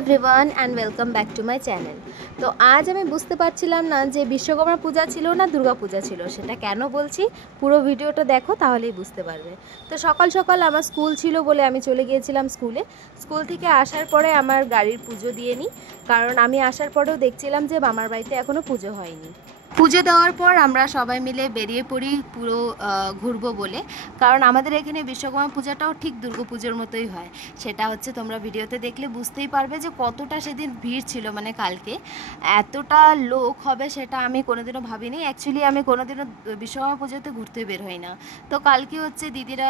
Everyone and welcome back to my channel. তো আজ আমি বুঝতে পারছিলাম না যে বিশ্বকর্মা পূজা ছিল না দুর্গা পূজা ছিল। সেটা কেন বলছি, পুরো ভিডিওটা দেখো তাহলেই বুঝতে পারবে। তো সকাল সকাল আমার স্কুল ছিল বলে আমি চলে গিয়েছিলাম স্কুল থেকে আসার পরে আমার গাড়ির পুজো দিয়ে নিই, কারণ আমি আসার পরেও দেখছিলাম যে মামার বাড়িতে এখনও পুজো হয়নি। পুজো দেওয়ার পর আমরা সবাই মিলে বেরিয়ে পড়ি পুরো ঘুরবো বলে, কারণ আমাদের এখানে বিশ্বকর্মা পূজাটাও ঠিক দুর্গা পুজোর মতোই হয়। সেটা হচ্ছে তোমরা ভিডিওতে দেখলে বুঝতেই পারবে যে কতটা সেদিন ভিড় ছিল, মানে কালকে এতটা লোক হবে সেটা আমি কোনোদিনও ভাবিনি। অ্যাকচুয়ালি আমি কোনোদিনও বিশ্বকর্মা পুজোতে ঘুরতে বের হই না, তো কালকে হচ্ছে দিদিরা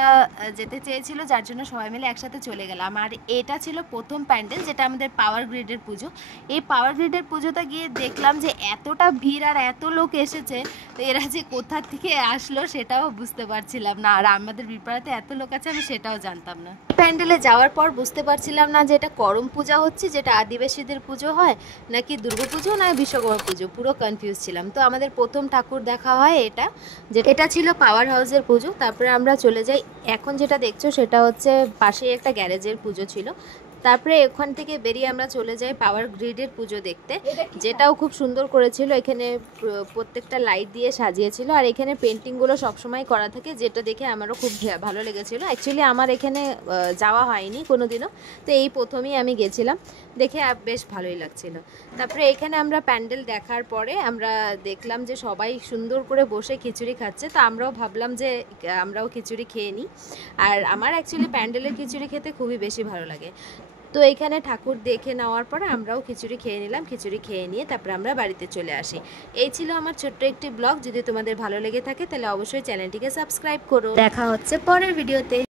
যেতে চেয়েছিল, যার জন্য সবাই মিলে একসাথে চলে গেলাম। আর এটা ছিল প্রথম প্যান্ডেল, যেটা আমাদের পাওয়ার গ্রিডের পুজো। এই পাওয়ার গ্রিডের পুজোতে গিয়ে দেখলাম যে এতটা ভিড় আর এত লোক এসেছে, তো এরা যে কোথা থেকে আসলো সেটাও বুঝতে পারছিলাম না। আর আমাদের বীরপাড়াতে এত লোক আছে আমি সেটাও জানতাম না। প্যান্ডেলে যাওয়ার পর বুঝতে পারছিলাম না যে এটা করম পূজা হচ্ছে, যেটা আদিবাসীদের পুজো হয়, নাকি দুর্গা পুজো না বিশ্বকর্মা পুজো, পুরো কনফিউজ ছিলাম। তো আমাদের প্রথম ঠাকুর দেখা হয় এটা ছিল পাওয়ার হাউসের পুজো। তারপরে আমরা চলে যাই, এখন যেটা দেখছো সেটা হচ্ছে পাশেই একটা গ্যারেজের পুজো ছিল। তারপরে এখান থেকে বেরিয়ে আমরা চলে যাই পাওয়ার গ্রিডের পুজো দেখতে, যেটাও খুব সুন্দর করেছিল। এখানে প্রত্যেকটা লাইট দিয়ে সাজিয়েছিল, আর এখানে পেন্টিংগুলো সবসময় করা থাকে, যেটা দেখে আমারও খুব ভালো লেগেছিলো। অ্যাকচুয়ালি আমার এখানে যাওয়া হয়নি কোনোদিনও, তো এই প্রথমেই আমি গেছিলাম, দেখে বেশ ভালোই লাগছিল। তারপরে এখানে আমরা প্যান্ডেল দেখার পরে আমরা দেখলাম যে সবাই সুন্দর করে বসে খিচুড়ি খাচ্ছে, তো আমরাও ভাবলাম যে আমরাও খিচুড়ি খেয়ে নিই। আর আমার অ্যাকচুয়ালি প্যান্ডেলের খিচুড়ি খেতে খুবই বেশি ভালো লাগে। তো এখানে ঠাকুর দেখে নেওয়ার পরে আমরাও খিচুড়ি খেয়ে নিলাম। খিচুড়ি খেয়ে নিয়ে তারপরে আমরা বাড়িতে চলে আসি। এই ছিল আমার ছোট্ট একটি ব্লগ। যদি তোমাদের ভালো লেগে থাকে তাহলে অবশ্যই চ্যানেলটিকে সাবস্ক্রাইব করো। দেখা হচ্ছে পরের ভিডিওতে।